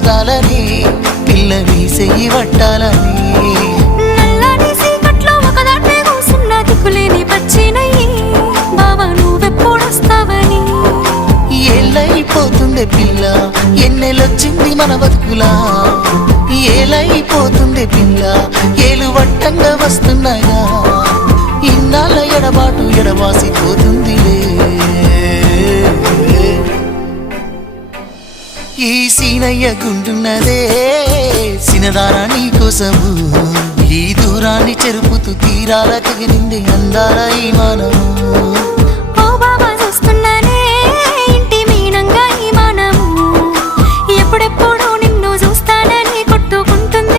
కష్టాలని పిల్లని చెయ్యి పట్టాలని నల్లని సీకట్లో ఒకదాన్నే కూసున్న దిక్కులేని పచ్చినయ్యి బావా నువ్వెప్పుడొస్తావని ఏళ్ళైపోతుండే పిల్ల ఎన్నెలొచ్చింది మన బతుకులా ఏలైపోతుండే పిల్ల ఏలు వట్టంగా వస్తున్నాయా ఇన్నాళ్ళ ఎడబాటు ఎడవాసిపోతుందిలే ఈ సీనయ్య గుంటున్నదే సినదారా నీ కోసము ఈ దూరాన్ని చెరుపుతూ తీరాల తెగిరింది అందాల ఈ మానము